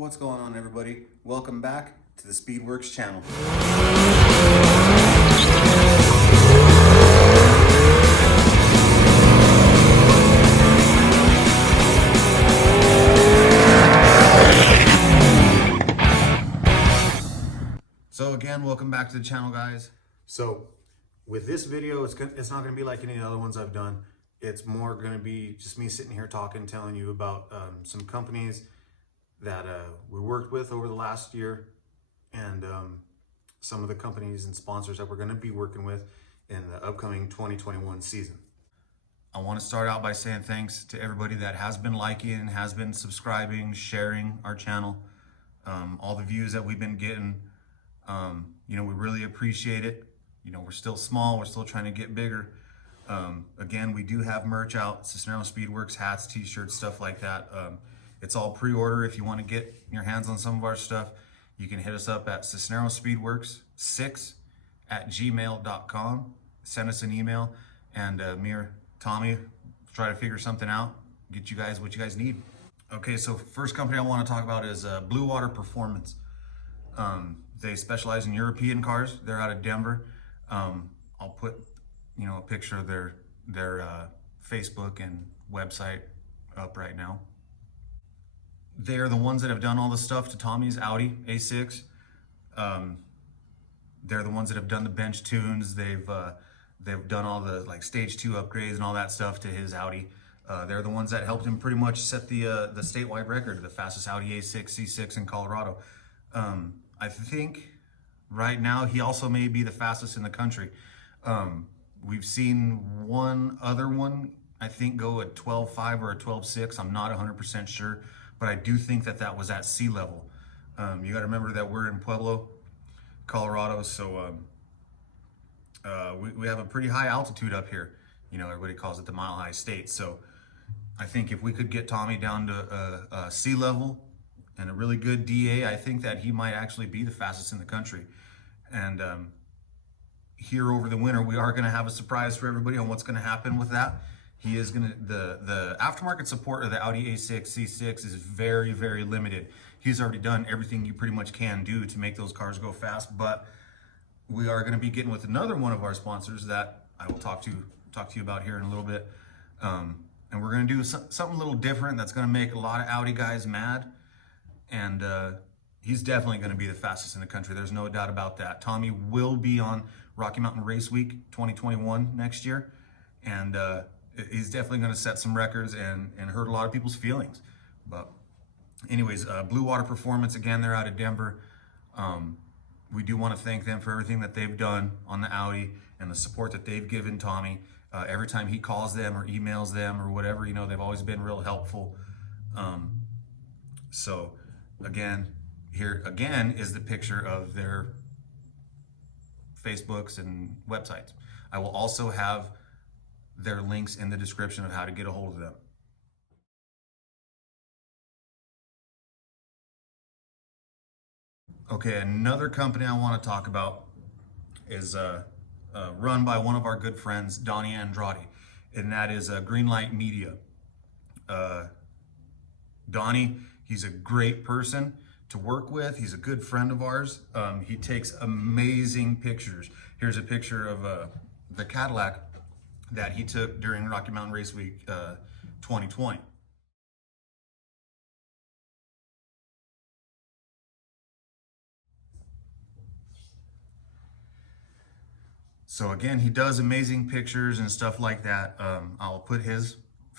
What's going on, everybody? Welcome back to the Speedworks channel. So again, welcome back to the channel, guys. So with this video, it's not going to be like any other ones I've done. It's more going to be just me sitting here talking, telling you about some companies that we worked with over the last year, and some of the companies and sponsors that we're going to be working with in the upcoming 2021 season. I want to start out by saying thanks to everybody that has been liking, has been subscribing, sharing our channel. All the views that we've been getting, we really appreciate it. We're still small, we're still trying to get bigger. Again, we do have merch out, Cisneros Speedworks, hats, t-shirts, stuff like that. It's all pre-order. If you want to get your hands on some of our stuff, you can hit us up at cisnerospeedworks6@gmail.com. Send us an email, and me or Tommy try to figure something out, get you guys what you guys need. Okay, so first company I want to talk about is BlueWater Performance. They specialize in European cars. They're out of Denver. I'll put a picture of their Facebook and website up right now. They're the ones that have done all the stuff to Tommy's Audi A6. They're the ones that have done the bench tunes. They've done all the stage 2 upgrades and all that stuff to his Audi. They're the ones that helped him pretty much set the statewide record, the fastest Audi A6 C6 in Colorado. I think right now he also may be the fastest in the country. We've seen one other one, I think, go at 12.5 or a 12.6. I'm not 100% sure, but I do think that was at sea level. You got to remember that we're in Pueblo, Colorado, so we have a pretty high altitude up here. Everybody calls it the Mile High State. So I think if we could get Tommy down to sea level and a really good DA, I think that he might actually be the fastest in the country. And here over the winter, we are going to have a surprise for everybody on what's going to happen with that. He is going to, the aftermarket support of the Audi A6 C6 is very, very limited. He's already done everything you pretty much can do to make those cars go fast, but we are going to be getting with another one of our sponsors that I will talk to you about here in a little bit. And we're going to do something a little different that's going to make a lot of Audi guys mad. And he's definitely going to be the fastest in the country. There's no doubt about that. Tommy will be on Rocky Mountain Race Week 2021 next year. And he's definitely going to set some records and hurt a lot of people's feelings. But anyways, BlueWater Performance, again, they're out of Denver. We do want to thank them for everything that they've done on the Audi and the support that they've given Tommy. Every time he calls them or emails them or whatever, they've always been real helpful. So again, here again is the picture of their Facebooks and websites. I will also have their links in the description of how to get a hold of them. Okay, another company I want to talk about is run by one of our good friends, Donnie Andrade, and that is Greenlight Media. Donnie, he's a great person to work with. He's a good friend of ours. He takes amazing pictures. Here's a picture of the Cadillac that he took during Rocky Mountain Race Week 2020. So again, he does amazing pictures and stuff like that. I'll put his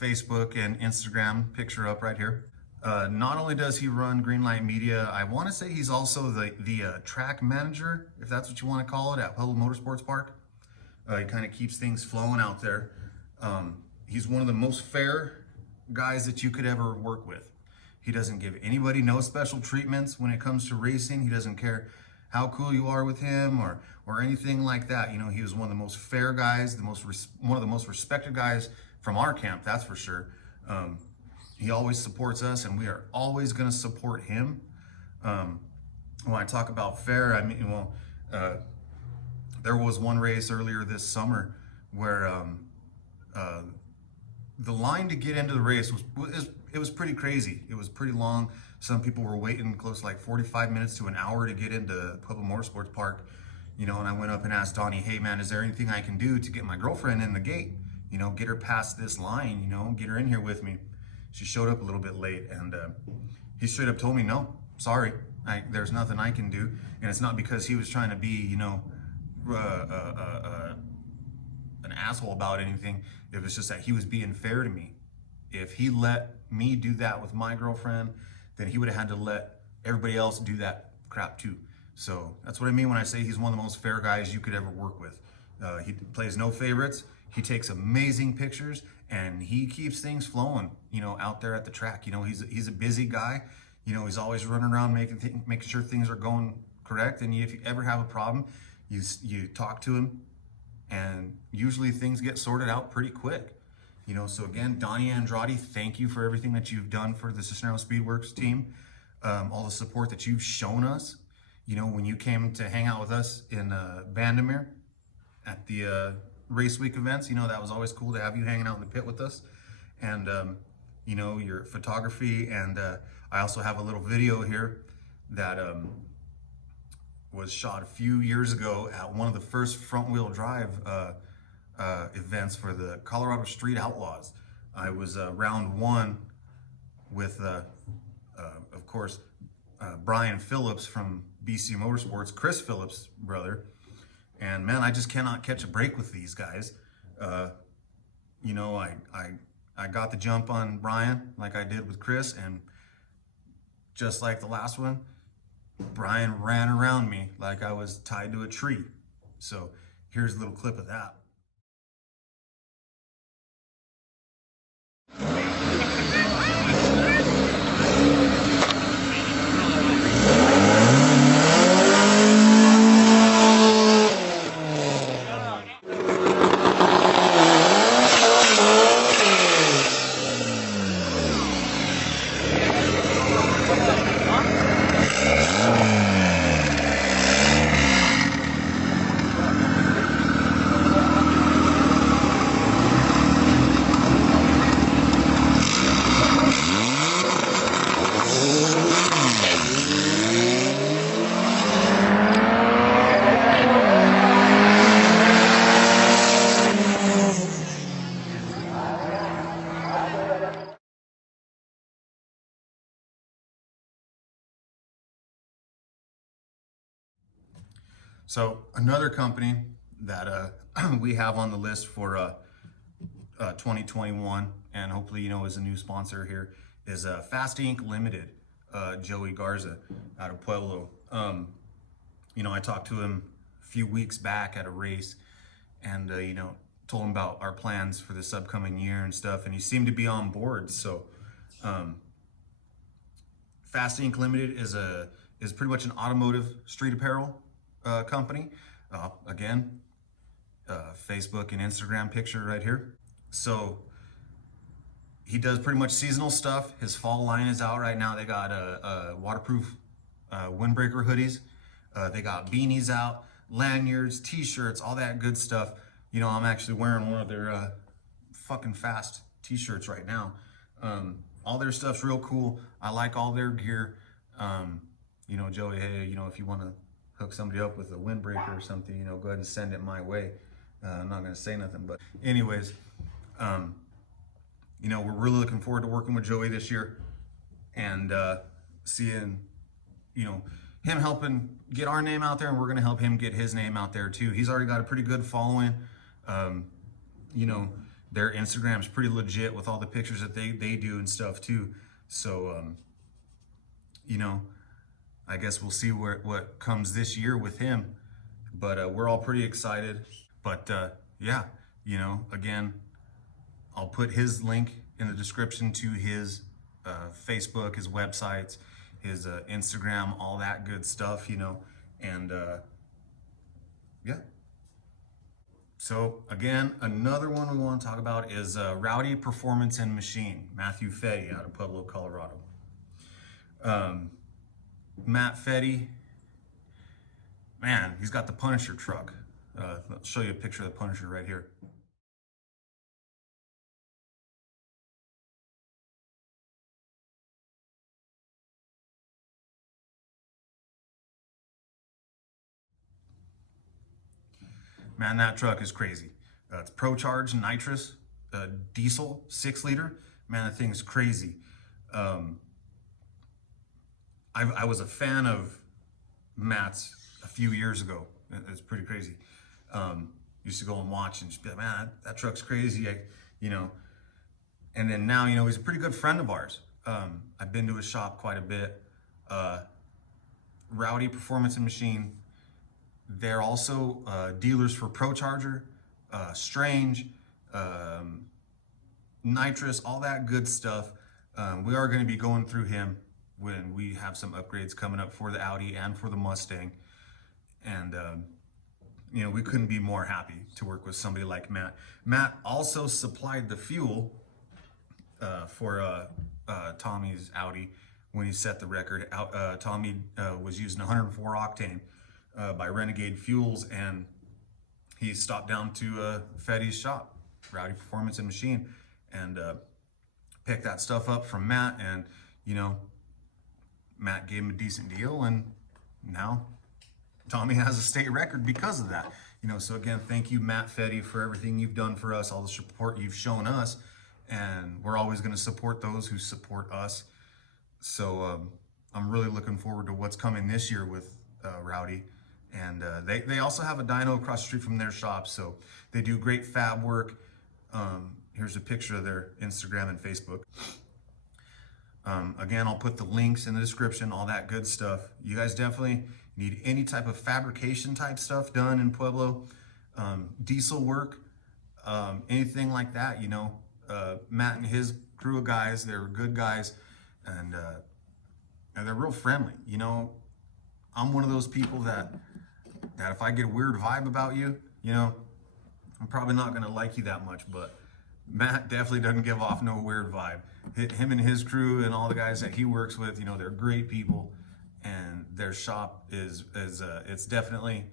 Facebook and Instagram picture up right here. Not only does he run Greenlight Media, I want to say he's also the track manager, if that's what you want to call it, at Pueblo Motorsports Park. He kind of keeps things flowing out there. He's one of the most fair guys that you could ever work with. He doesn't give anybody no special treatments when it comes to racing. He doesn't care how cool you are with him or anything like that. He was one of the most fair guys, one of the most respected guys from our camp, that's for sure. He always supports us, and we are always going to support him. When I talk about fair, I mean, there was one race earlier this summer where the line to get into the race was pretty crazy. It was pretty long. Some people were waiting close to like 45 minutes to an hour to get into Pueblo Motorsports Park, you know, and I went up and asked Donnie, hey man, is there anything I can do to get my girlfriend in the gate? You know, get her past this line, you know, get her in here with me. She showed up a little bit late, and he straight up told me, no, sorry, there's nothing I can do. And it's not because he was trying to be, you know, an asshole about anything. It was just that he was being fair to me. If he let me do that with my girlfriend, then he would have had to let everybody else do that crap too. So that's what I mean when I say he's one of the most fair guys you could ever work with. He plays no favorites. He takes amazing pictures, and he keeps things flowing, you know, out there at the track. You know, he's a busy guy. You know, he's always running around making sure things are going correct. And if you ever have a problem, you talk to him, and usually things get sorted out pretty quick. You know, so again, Donnie and Rowdy, thank you for everything that you've done for the Cisneros Speedworks team, all the support that you've shown us. You know, when you came to hang out with us in Vandermeer at the race week events, you know, that was always cool to have you hanging out in the pit with us. And, you know, your photography. And I also have a little video here that was shot a few years ago at one of the first front wheel drive events for the Colorado Street Outlaws. I was round one with, of course, Brian Phillips from BC Motorsports, Chris Phillips' brother. And man, I just cannot catch a break with these guys. You know, I got the jump on Brian like I did with Chris, and just like the last one, Brian ran around me like I was tied to a tree. So here's a little clip of that. So another company that we have on the list for 2021, and hopefully, you know, is a new sponsor here, is Fast Inc. Limited, Joey Garza out of Pueblo. You know, I talked to him a few weeks back at a race, and, you know, told him about our plans for this upcoming year and stuff, and he seemed to be on board. So Fast Inc. Limited is pretty much an automotive street apparel company. Again, Facebook and Instagram picture right here. So he does pretty much seasonal stuff. His fall line is out right now. They got waterproof windbreaker hoodies. They got beanies out, lanyards, t-shirts, all that good stuff. You know, I'm actually wearing one of their fucking Fast t-shirts right now. All their stuff's real cool. I like all their gear. You know, Joey, hey, you know, if you want to hook somebody up with a windbreaker or something, you know, go ahead and send it my way. I'm not going to say nothing, but anyways, you know, we're really looking forward to working with Joey this year, and seeing, you know, him helping get our name out there, and we're going to help him get his name out there too. He's already got a pretty good following. You know, their Instagram's pretty legit with all the pictures that they do and stuff too. So, you know, I guess we'll see what comes this year with him, but we're all pretty excited. But yeah, you know, again, I'll put his link in the description to his Facebook, his websites, his Instagram, all that good stuff, you know, and yeah. So again, another one we want to talk about is Rowdy Performance and Machine, Matthew Fetty out of Pueblo, Colorado. Matt Fetty, man, he's got the Punisher truck. I'll show you a picture of the Punisher right here. Man, that truck is crazy. It's Pro Charge nitrous, diesel, 6 liter. Man, that thing is crazy. Um, I was a fan of Matt's a few years ago. It's pretty crazy. Used to go and watch and just be like, man, that truck's crazy. You know, and then now, you know, he's a pretty good friend of ours. I've been to his shop quite a bit. Rowdy Performance and Machine. They're also dealers for Pro Charger, Strange, nitrous, all that good stuff. We are going to be going through him when we have some upgrades coming up for the Audi and for the Mustang. And, you know, we couldn't be more happy to work with somebody like Matt. Matt also supplied the fuel for Tommy's Audi when he set the record. Tommy was using 104 octane by Renegade Fuels, and he stopped down to Fetty's shop, Rowdy Performance and Machine, and picked that stuff up from Matt. And, you know, Matt gave him a decent deal, and now Tommy has a state record because of that. You know, so again, thank you, Matt Fetty, for everything you've done for us, all the support you've shown us, and we're always going to support those who support us. So I'm really looking forward to what's coming this year with Rowdy. And they also have a dyno across the street from their shop, so they do great fab work. Here's a picture of their Instagram and Facebook. Again, I'll put the links in the description, all that good stuff. You guys definitely need any type of fabrication type stuff done in Pueblo, diesel work, anything like that, you know. Matt and his crew of guys, they're good guys, and they're real friendly. You know, I'm one of those people that if I get a weird vibe about you, you know, I'm probably not gonna like you that much, but Matt definitely doesn't give off no weird vibe. Him and his crew and all the guys that he works with, you know, they're great people, and their shop is it's definitely,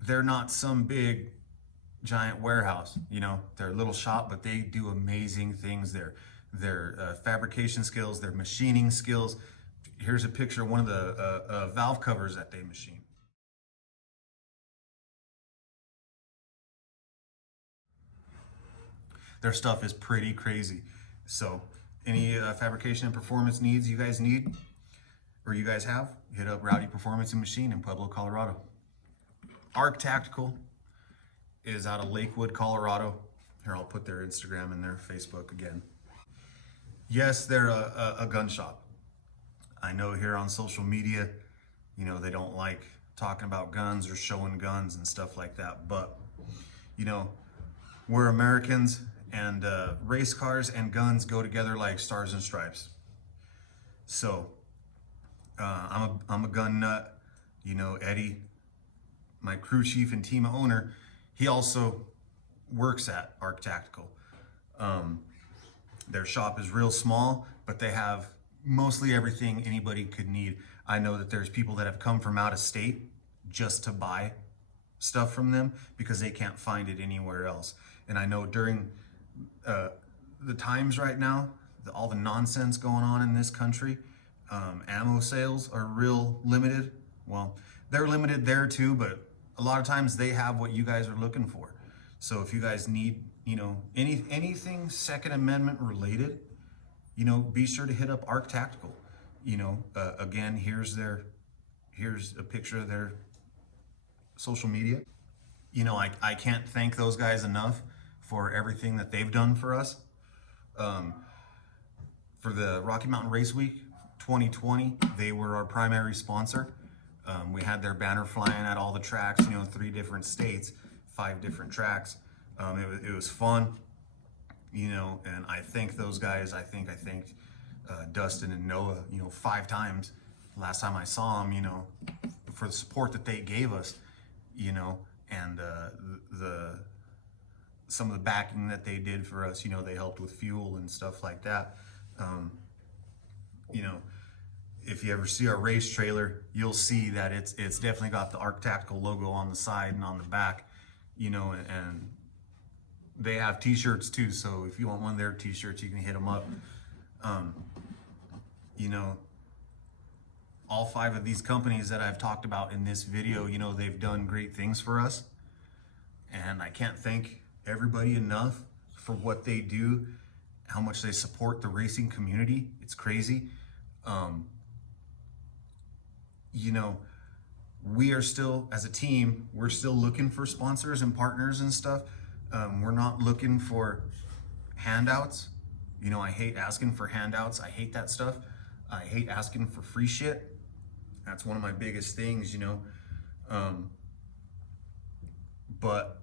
they're not some big giant warehouse, you know, they're a little shop, but they do amazing things. Their fabrication skills, their machining skills. Here's a picture of one of the valve covers that they machine. Their stuff is pretty crazy. So any fabrication and performance needs you guys need, or you guys have, hit up Rowdy Performance and Machine in Pueblo, Colorado. Arc Tactical is out of Lakewood, Colorado. Here, I'll put their Instagram and their Facebook again. Yes, they're a gun shop. I know here on social media, you know, they don't like talking about guns or showing guns and stuff like that, but, you know, we're Americans, and race cars and guns go together like stars and stripes. So I'm a gun nut. You know, Eddie, my crew chief and team owner, he also works at Arc Tactical. Their shop is real small, but they have mostly everything anybody could need. I know that there's people that have come from out of state just to buy stuff from them because they can't find it anywhere else. And I know during the times right now, all the nonsense going on in this country, ammo sales are real limited. Well, they're limited there too, but a lot of times they have what you guys are looking for. So if you guys need, you know, anything Second Amendment related, you know, be sure to hit up Arc Tactical. You know, again, here's a picture of their social media. You know, I can't thank those guys enough for everything that they've done for us. For the Rocky Mountain Race Week 2020, they were our primary sponsor. We had their banner flying at all the tracks, you know, 3 different states, 5 different tracks. It was fun, you know, and I thank those guys. I thanked Dustin and Noah, you know, 5 times last time I saw them, you know, for the support that they gave us, you know, and some of the backing that they did for us. You know, they helped with fuel and stuff like that. You know, if you ever see our race trailer, you'll see that it's definitely got the Arc Tactical logo on the side and on the back, you know, and they have t-shirts too. So if you want one of their t-shirts, you can hit them up. You know, all 5 of these companies that I've talked about in this video, you know, they've done great things for us. And I can't thank everybody enough for what they do, how much they support the racing community. It's crazy. You know, we are still, as a team, we're still looking for sponsors and partners and stuff. We're not looking for handouts. You know, I hate asking for handouts. I hate that stuff. I hate asking for free shit. That's one of my biggest things, you know. But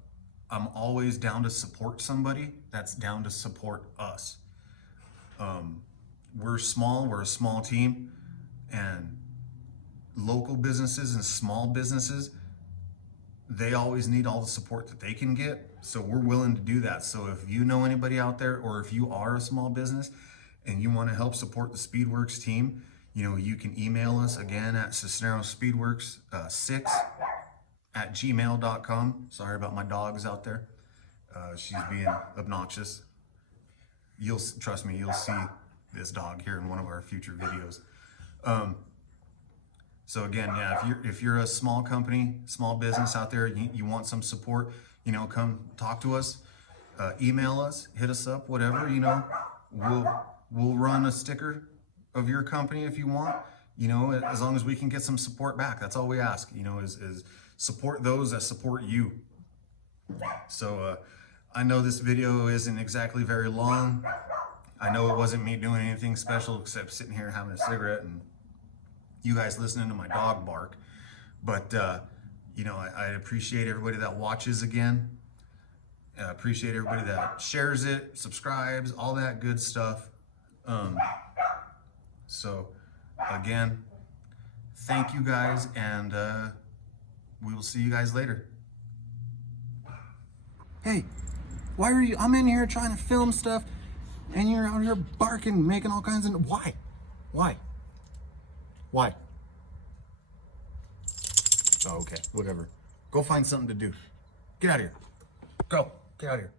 I'm always down to support somebody that's down to support us. We're small, we're a small team, and local businesses and small businesses, they always need all the support that they can get. So we're willing to do that. So if you know anybody out there, or if you are a small business and you want to help support the Speedworks team, you know, you can email us again at Cisneros Speedworks 6@gmail.com. Sorry about my dogs out there. She's being obnoxious. Trust me, you'll see this dog here in one of our future videos. So again, yeah, if you're a small company, small business out there, you want some support, you know, come talk to us, email us, hit us up, whatever, you know, we'll run a sticker of your company if you want, you know, as long as we can get some support back. That's all we ask, you know, is support those that support you. So I know this video isn't exactly very long. I know it wasn't me doing anything special except sitting here having a cigarette and you guys listening to my dog bark. But you know, I appreciate everybody that watches again. I appreciate everybody that shares it, subscribes, all that good stuff. So again, thank you guys, and we will see you guys later. Hey, why are you, I'm in here trying to film stuff and you're out here barking, making all kinds of, why? Why? Oh, okay, whatever. Go find something to do. Get out of here. Go, get out of here.